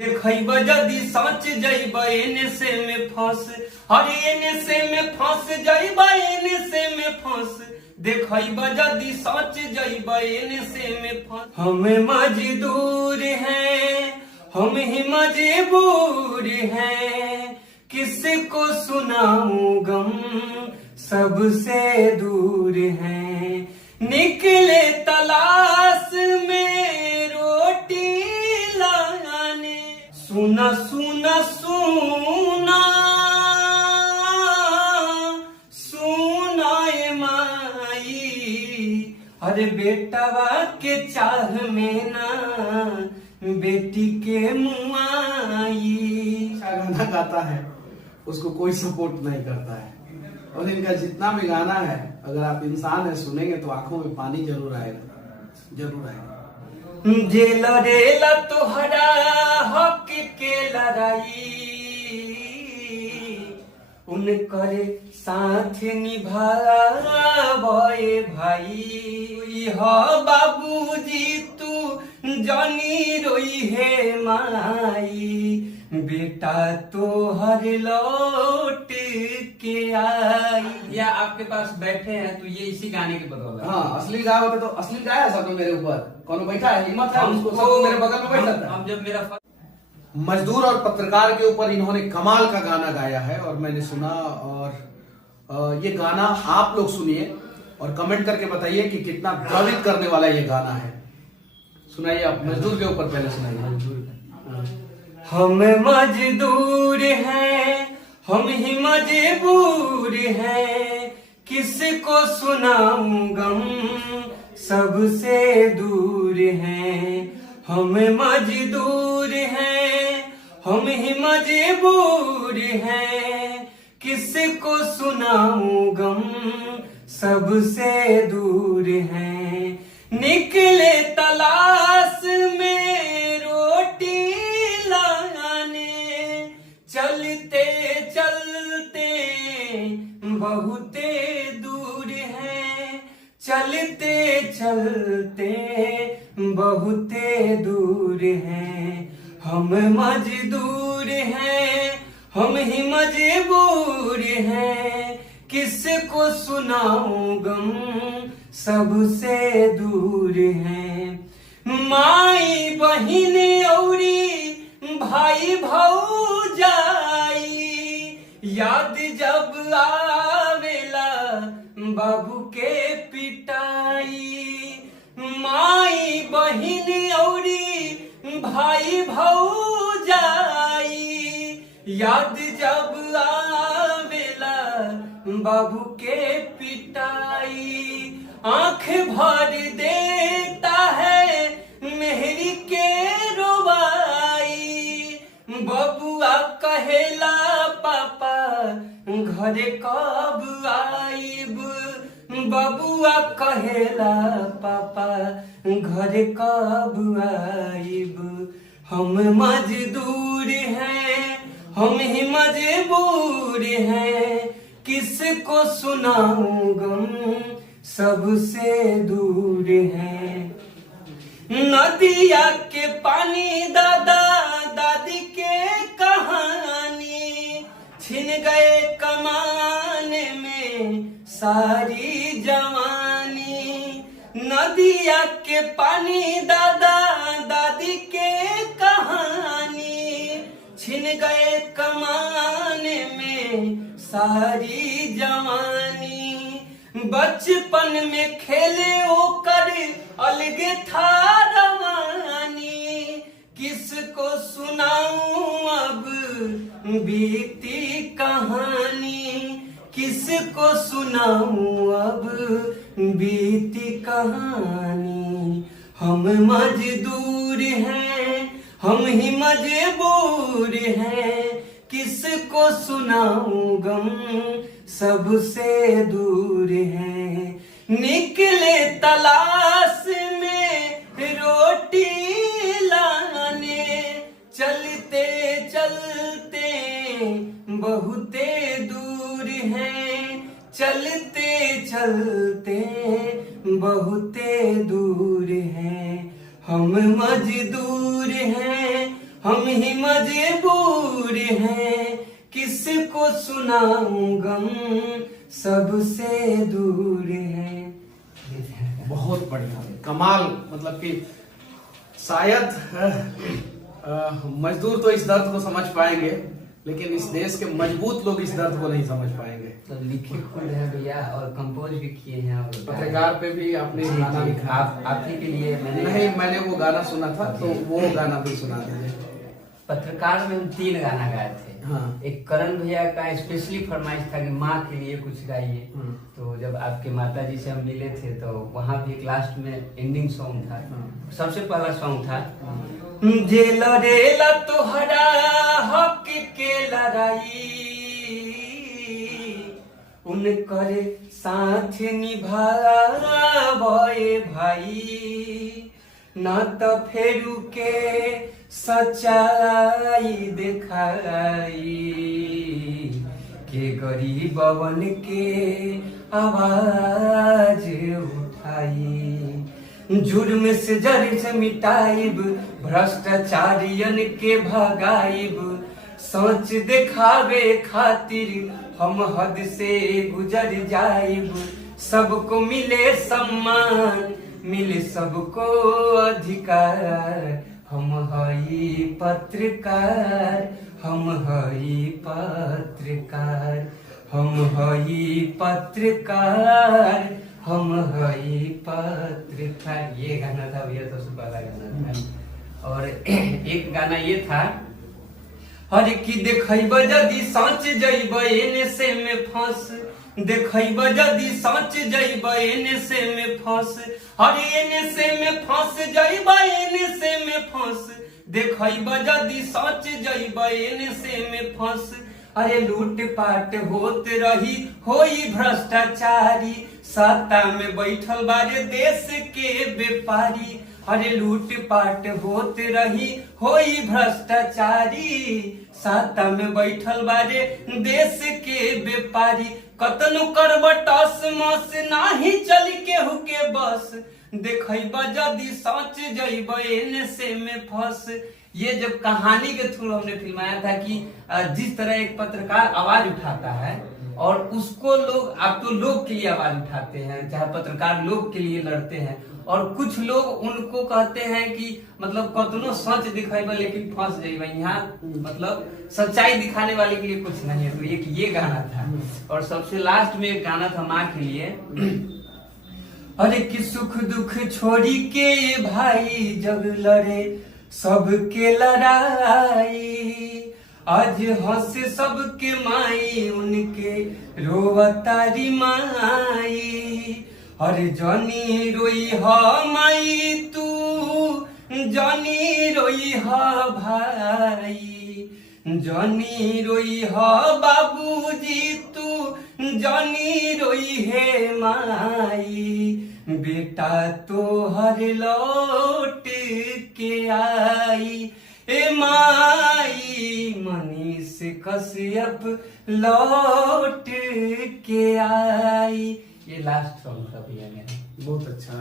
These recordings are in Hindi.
देखब जदि सच जइब एने से में फंस, अरे एने से में फंस जइब एने से में फंस। देखब जदि सच जइब एने से में फंस। हम मजदूर हैं, हम ही मजबूर हैं, किसको सुनाऊं गम, सबसे दूर हैं। निकले तलाश में रोटी लाने, सुना सुना सुना सुना ए माई, अरे बेटवा के चाह में ना बेटी के मुआई। गाना गाता है उसको कोई सपोर्ट नहीं करता है, और इनका जितना भी गाना है अगर आप इंसान है सुनेंगे तो आंखों में पानी जरूर आएगा, जरूर आएगा। जे लड़ेला तोहरा हक के लड़ाई, उनकर साथ निभावे भाई। हो बाबूजी तू जानी रोई है माई, बेटा तो हर लौट के आई। या आपके पास बैठे हैं तो ये इसी गाने के बदौलत। हाँ, असली गाय होते तो असली गाय है सब मेरे ऊपर, कौन बैठा है हिम्मत है उसको सब मेरे बगल में बैठ जाता है। हम जब मेरा मजदूर और पत्रकार के ऊपर इन्होंने कमाल का गाना गाया है और मैंने सुना, और ये गाना आप लोग सुनिए और कमेंट करके बताइए कि कितना द्रवित करने वाला ये गाना है। सुनाइए आप मजदूर के ऊपर पहले सुनाइए। हम मजदूर हैं, हम ही मजबूर हैं, किसको सुनाऊं गम, सबसे दूर हैं। हम मजदूर हैं, हम ही मजबूर हैं, किसको सुनाऊं गम, सबसे दूर हैं। निकले तलाश में रोटी लाने, चलते चलते बहुते दूर हैं, चलते चलते बहुते दूर हैं। हम मजदूर हैं, हम ही मजबूर हैं, किसको सुनाऊं गम, सबसे दूर हैं। माई बहिन औरी भाई भौजाई, याद जब आवेला बाबू के पिटाई। माई बहिन औरी भाई भौजाई, याद जब आवेला बाबू के पिटाई। आंख भर देता है मेहरी के रोवाई, बबुआ कहेला पापा घरे कब आइब, बबुआ कहेला पापा घरे कब आइब। हम मजदूर हैं, हम ही मजबूर हैं, किसको सुनाऊं गम, सबसे दूर हैं। नदिया के पानी दादा दादी के कहानी, छिन गए कमान में सारी जवानी। नदिया के पानी दादा दादी के कहानी, छिन गए कमान में सारी जवानी। बचपन में खेले ओकर अलगे था रवानी, किसको सुनाऊं अब बीती कहानी, किसको सुनाऊं अब बीती कहानी। हम मजदूर हैं, हम ही मजबूर हैं, किसको सुनाऊं गम, सबसे दूर हैं। निकले तलाश में रोटी लाने, चलते चलते बहुते दूर हैं, चलते चलते बहुते दूर हैं। हम मजदूर हैं, हम ही मजबूर हैं, किसको सुनाऊं गम, सबसे दूर है। बहुत बढ़िया, कमाल। मतलब कि शायद मजदूर तो इस दर्द को समझ पाएंगे, लेकिन इस देश के मजबूत लोग इस दर्द को नहीं समझ पाएंगे। तो लिखे खुद है भैया और कंपोज भी किए हैं, और पत्रकार पे भी आपने गाना लिखा। आप ही के लिए मैंने वो गाना सुना था, तो वो गाना भी सुना दीजिए। पत्रकार में हम 3 गाना गाए थे। हाँ। एक करण भैया का स्पेशली फरमाइश था कि माँ के लिए कुछ गाइए। तो जब आपके माता जी से हम मिले थे तो वहाँ भी एक लास्ट में एंडिंग सॉन्ग था। सबसे पहला सॉन्ग था जे लड़ेला तोहरा हक के लड़ाई, उनकर साथ निभावे भाई, ना तो फेरू के सच्चाई दिखाई, के गरीबवन के आवाज उठाई, जुर्म से जड़ से मिटाइब, भ्रष्टाचारियन के भगाइब, सच दिखावे खातिर हम हद से गुजर जाइब, सबको मिले सम्मान, मिले सबको अधिकार, हम हई पत्रकार, हम हई पत्रकार, हम हई पत्रकार, हम हई पत्रकार। ये गाना था भैया, सबसे पहला गाना था। और एक गाना ये था, हर की देखब जदि सच जइब एने से में फंस, देखब जदि सच जइब एने से में फंस, हर एने से में फंस जइब एने से में फंस, देखब जदि सच जइब एने से में फंस, अरे लूट पाट होत रही होई भ्रष्टाचारी, सत्ता में बैठल बारे देश के व्यापारी, अरे लूट पाट होत रही होई भ्रष्टाचारी, सत्ता में बैठल बारे देश के व्यापारी, कतनो करबटस मस नाही चल केहू के बस, देखब जदि सच जइब एने से में फंस। ये जब कहानी के थ्रू हमने फिल्माया था कि जिस तरह एक पत्रकार आवाज उठाता है और उसको लोग, आप तो लोग के लिए आवाज उठाते हैं, चाहे पत्रकार लोग के लिए लड़ते हैं, और कुछ लोग उनको कहते हैं कि मतलब कतनो सच दिखाएगा लेकिन फंस जाएगा, यहाँ मतलब सच्चाई दिखाने वाले के लिए कुछ नहीं है। तो एक ये गाना था, और सबसे लास्ट में एक गाना था माँ के लिए, अरे कि सुख दुख छोड़ी के भाई जग लड़े सबके लड़ाई, आज हंसे सबके माई उनके रोवतारी माई, अरे जानी रोई हा माई तू, जानी रोई हा भाई, जानी रोई हा बाबूजी तू, जानी रोई है माई, बेटा तो हर लौट के आई, ए माई मनीष कश्यप लौट के आई। ये लास्ट सॉन्ग था भैया मेरा। बहुत अच्छा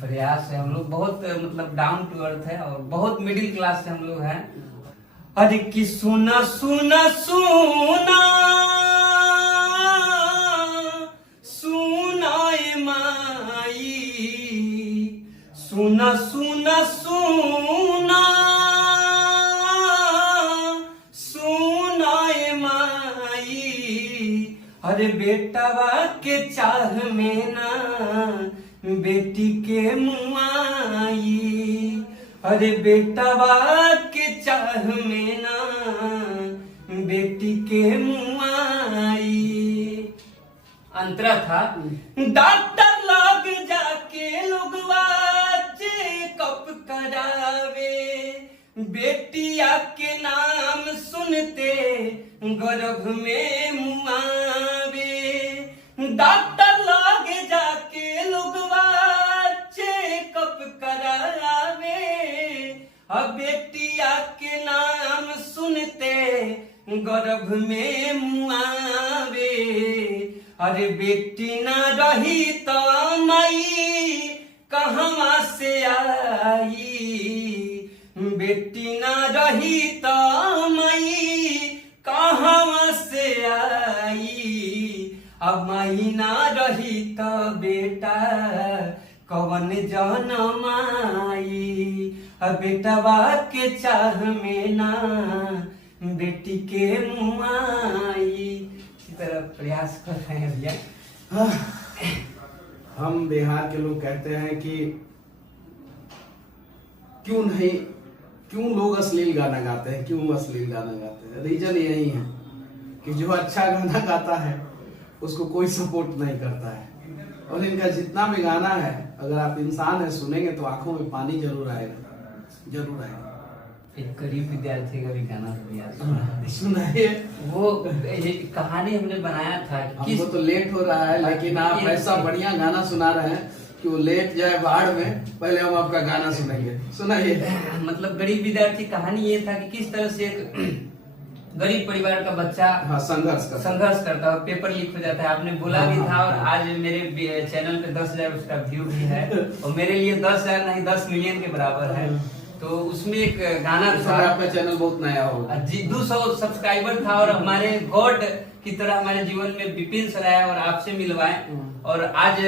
प्रयास है, हम लोग बहुत मतलब डाउन टू अर्थ है और बहुत मिडिल क्लास से हम लोग हैं। अरे कि सुना सुना सुना सुनाए माई, सुना सुना सुना सुनाए माई, अरे बेटवा के चाह में ना बेटी के मुआई, अरे बेटवा के चाह में ना बेटी के मुआई। अंतरा था डॉक्टर लग जाके लोगवा चेकअप करावे, बेटिया के नाम सुनते गर्भ में मुआवे, डॉक्टर लग जाके लोगवा चेकअप करावे, अब बेटिया के नाम सुनते गर्भ में मुआवे, अरे बेटी ना रही तो माई कहवा से आई, बेटी ना रही तो मई कहाँ से आई, अब मई ना रही तो बेटा कवन जनम आई, अब बेटवा के चाह में ना बेटी के मुआई। इसी तरह प्रयास कर रहे हैं भैया। हम बिहार के लोग कहते हैं कि क्यों लोग अश्लील गाना गाते हैं, क्यों अश्लील गाना गाते हैं। रीजन यही है कि जो अच्छा गाना गाता है उसको कोई सपोर्ट नहीं करता है। और इनका जितना भी गाना है, अगर आप इंसान है सुनेंगे तो आंखों में पानी जरूर आएगा, जरूर आएगा। एक गरीब विद्यार्थी का भी गाना सुनाइए। वो कहानी हमने बनाया था। हमको तो लेट हो रहा है, लेकिन आप ऐसा बढ़िया गाना सुना रहे हैं कि वो लेट जाए बाढ़ में, पहले हम आपका गाना सुनाइए। सुनाइए। मतलब गरीब विद्यार्थी कहानी ये था कि किस तरह से एक गरीब परिवार का बच्चा संघर्ष करता है, पेपर लीक हो जाता है। आपने बोला भी था, और आज मेरे चैनल पे 10,000 उसका व्यू भी है, और मेरे लिए 10,000 नहीं 10 मिलियन के बराबर है। तो उसमें एक गाना था। आपका चैनल बहुत नया होगा जी, 200 सब्सक्राइबर था, और हमारे गॉड की तरह हमारे जीवन में विपिन सर आया और आपसे मिलवाए, और आज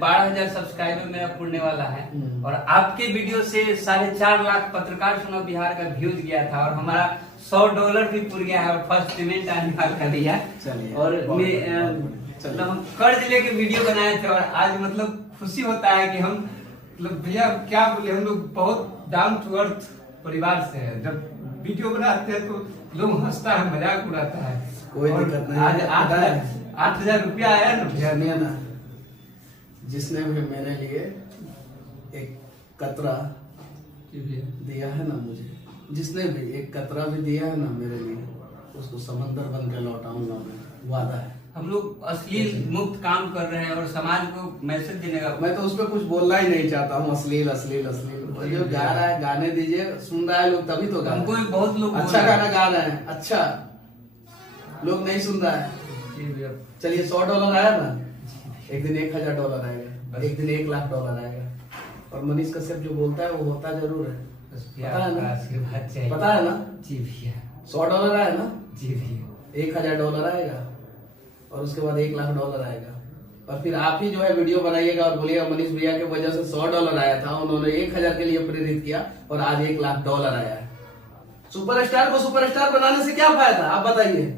12,000 सब्सक्राइबर मेरा पुरने वाला है। और आपके वीडियो से 4.5 लाख पत्रकार चुनाव बिहार का व्यूज गया था, और हमारा $100 भी पुर गया है, और फर्स्ट पेमेंट आने वाला दिया। और मतलब हम कर्ज लेके वीडियो बनाए थे, और आज मतलब खुशी होता है कि हम मतलब भैया क्या बोले, हम लोग बहुत डाउन टू अर्थ परिवार से है। जब वीडियो बनाते हैं तो लोग हंसता है, मजाक उड़ाता है, कोई दिक्कत नहीं। आज 8,000 रुपया आया ना भैया ना, जिसने भी मेरे लिए एक कतरा दिया है ना, मुझे जिसने भी एक कतरा भी दिया है ना मेरे लिए, उसको समंदर बन के लौटाऊंगा मैं, वादा है। हम लोग अश्लील मुक्त काम कर रहे हैं और समाज को मैसेज देने का। मैं तो उसमें कुछ बोलना ही नहीं चाहता हूँ। अश्लील अश्लील अश्लील जो गा रहा है गाने दीजिए, सुन रहा है लोग तभी तो गा। हमको भी बहुत लोग अच्छा गाना गा रहे हैं, अच्छा लोग नहीं सुन रहा है। चलिए $100 आया ना, एक दिन $1,000 आएगा, एक दिन $1,00,000 आएगा। और मनीष कश्यप जो बोलता है वो होता जरूर है, पता है ना, पता है ना जी भैया। $100 आया ना जी भैया, $1,000 आएगा, और उसके बाद $1,00,000 आएगा। और फिर आप ही जो है वीडियो बनाइएगा और बोलिएगा मनीष भैया की वजह से $100 आया था, उन्होंने 1,000 के लिए प्रेरित किया और आज $1,00,000 आया है। सुपरस्टार को सुपरस्टार बनाने से क्या फायदा, आप बताइए।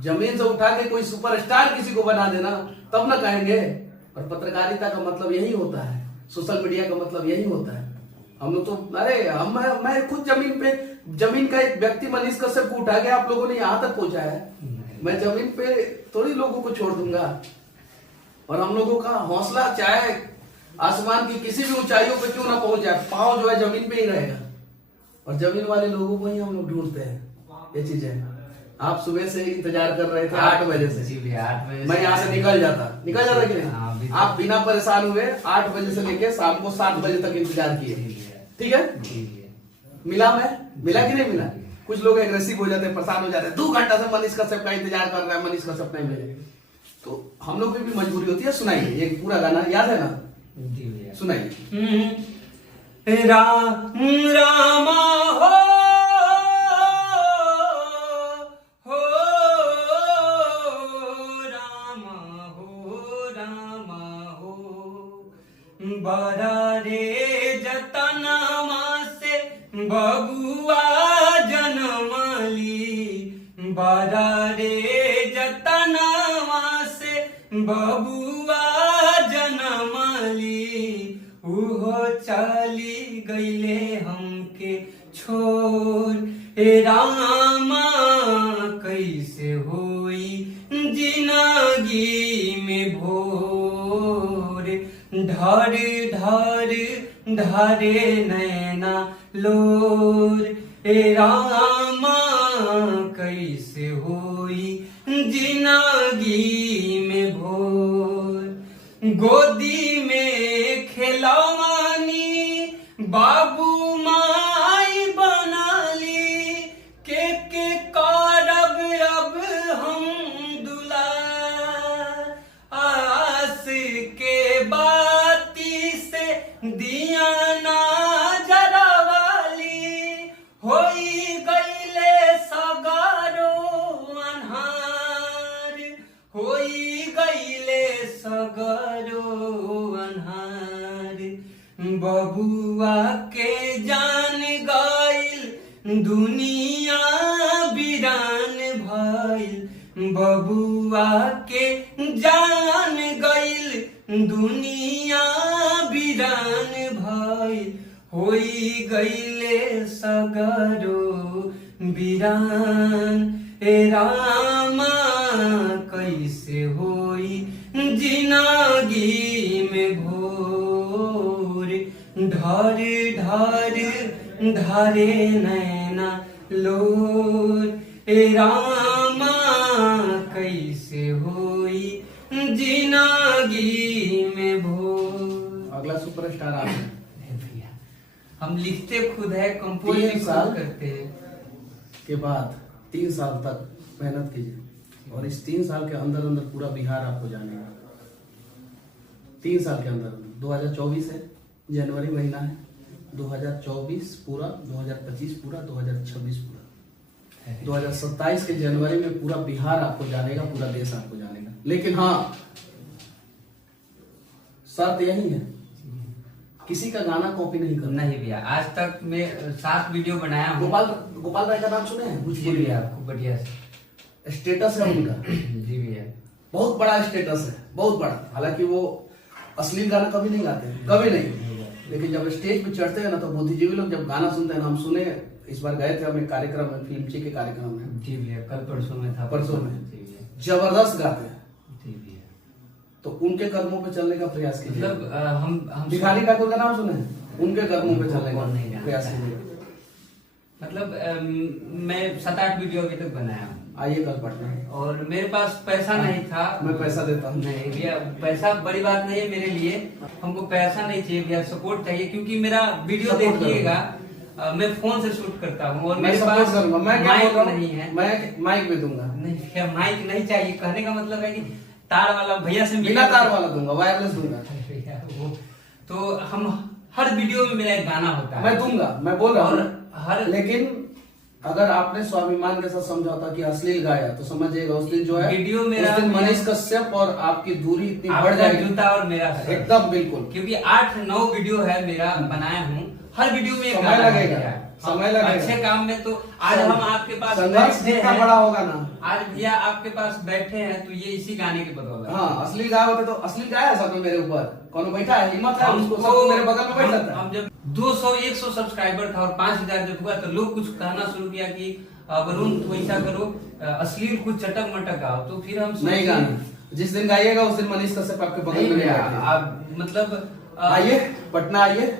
जमीन से उठा के कोई सुपरस्टार किसी को बना देना, तब ना कहेंगे। और पत्रकारिता का मतलब यही होता है, सोशल मीडिया का मतलब यही होता है। हम लोग तो अरे मैं खुद जमीन का एक व्यक्ति मनीष कश्यप को उठा के आप लोगों ने यहाँ तक पहुंचा है। मैं जमीन पे थोड़ी लोगों को छोड़ दूंगा। और हम लोगों का हौसला चाहे आसमान की किसी भी ऊंचाइयों पे क्यों ना पहुंच जाए, पांव जो है जमीन पे ही रहेगा। और जमीन वाले लोगों को ही हम लोग ढूंढते हैं। ये चीजें आप सुबह से इंतजार कर रहे थे 8 बजे से। 8 बजे मैं यहाँ से निकल जाता कि नहीं। आप बिना परेशान हुए 8 बजे से लेके शाम को 7 बजे तक इंतजार किए, ठीक है। मिला कि नहीं मिला। कुछ लोग एग्रेसिव हो जाते हैं, परेशान हो जाते हैं, 2 घंटा से मनीष कश्यप का इंतजार कर रहा है, मनीष कश्यप नहीं मिले। तो हम लोग की भी मजबूरी होती है। सुनाइए, ये पूरा गाना याद है ना, सुनाइए। राम रामा हो बड़ा रे जतनमा से बबुआ जनमली, बड़ा रे जतनमा से बबुआ जनमली, उहो चली गईले हमके छोड़। ए रामा कैसे होई जिंदगी में भोर, ढर ढर ढरे नैना लोर। ए रामा कैसे होई जिंदगी में भोर, गोदी में खिलवानी बाबू माई बनाली, के करब अब हम दुलार। आस के बाती से दिया ना जरा वाली, दुनिया वीरान भइल, बबुआ के जान गइल। दुनिया वीरान भइल, होई गइले सगरो वीरान। ए रामा कैसे होई जिंदगी में भोर, ढर ढर धारे नैना लोर। ए रामा कैसे होई जिंदगी में भोर। अगला सुपरस्टार आप हैं। भैया हम लिखते खुद है, कंपोज भी खुद करते हैं। के बाद 3 साल तक मेहनत कीजिए और इस 3 साल के अंदर अंदर पूरा बिहार आपको जानेगा। 3 साल के अंदर 2024 है, जनवरी महीना है, 2024 पूरा, 2025 पूरा, 2026 पूरा, 2027 के जनवरी में पूरा बिहार आपको जानेगा, पूरा देश आपको जानेगा। लेकिन हाँ, शर्त यही है, किसी का गाना कॉपी नहीं करना। नहीं भैया, आज तक मैं 7 वीडियो बनाया हूँ। गोपाल राय का नाम सुने हैं? जी भैया, खूब बढ़िया स्टेटस है उनका। जी भैया, बहुत बड़ा स्टेटस है, बहुत बड़ा। हालांकि वो अश्लील गाना कभी नहीं गाते, कभी नहीं, लेकिन जब स्टेज पे चढ़ते हैं ना, तो बुद्धिजीवी लोग जब गाना सुनते हैं ना, हम सुने इस बार गए थे हम एक कार्यक्रम में, फिल्मची के कार्यक्रम में। जी भैया, कल परसों में था। परसों में जी भैया, जबरदस्त गाते हैं। जी भैया, तो उनके कदमों पे चलने का प्रयास कीजिए। मतलब हम भिखारी ठाकुर का नाम सुने हैं? उनके कदमों पे चलने कौन नहीं का जानता प्रयास है। कीजिए। मतलब मैं 7-8 वीडियो अभी तक बनाया हूँ, आइए कल पटना, और मेरे पास पैसा नहीं था। मैं पैसा देता हूँ। नहीं भैया, पैसा बड़ी बात नहीं है मेरे लिए, हमको पैसा नहीं चाहिए भैया, सपोर्ट चाहिए। क्योंकि मेरा वीडियो सपोर्ट देखिएगा, मैं फोन से शूट करता हूँ और मैं मेरे सपोर्ट पास करूंगा। मैं क्या बोल रहा हूँ, नहीं है। मैं माइक भी दूंगा। नहीं भैया, माइक नहीं चाहिए। कहने का मतलब है कि तार वाला भैया से बिना तार वाला दूंगा, वायरलेस दूंगा। भैया वो तो हम हर वीडियो में मेरा एक गाना होता है, मैं दूंगा, मैं बोल रहा हूँ। और हर लेकिन अगर आपने स्वाभिमान के साथ समझौता कि अश्लील गाया, तो समझिएगा उस दिन जो है वीडियो मेरा, उस दिन मनीष कश्यप और आपकी दूरी इतनी बढ़ आपका जाएगी। जूता और मेरा सर। एकदम बिल्कुल, क्योंकि 8-9 वीडियो है मेरा बनाया हूँ, हर वीडियो में एक समय गाना लगेगा, है। समय लगेगा। अच्छे काम में तो आज हम आपके पास संघर्ष बैठे जितना हैं। बड़ा होगा ना। आज भैया आपके पास बैठे हैं तो ये इसी गाने के बदौलत। हाँ, असली गाय होते तो असली गाय है सब में मेरे ऊपर, कौन बैठा है, हिम्मत है उसको, सब मेरे बगल में बैठ जाता है। हम जब 200-100 सब्सक्राइबर था और 5000 जब हुआ, तो लोग कुछ कहना शुरू किया कि वरुण तो ऐसा करो, अश्लील कुछ चटक मटक आओ। तो फिर हम नहीं गाना, जिस दिन गाइएगा उस दिन मनीष कश्यप आपके बगल में भैया, बैठेगा। आप मतलब आइए पटना, आइए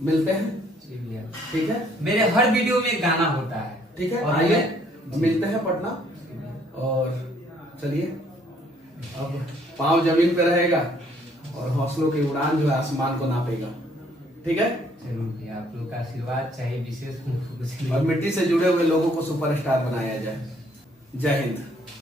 मिलते हैं, जी भैया, ठीक है? मेरे हर वीडियो में एक गाना होता है, ठीक है, और आइए मैं- मिलते हैं पटना। और चलिए, अब पाँव जमीन पे रहेगा और हौसलों की उड़ान जो है आसमान को नापेगा, ठीक है? जरूर भैया, आप लोग का आशीर्वाद चाहिए विशेष कुछ नहीं। और मिट्टी से जुड़े हुए लोगों को सुपरस्टार बनाया जाए। जय हिंद।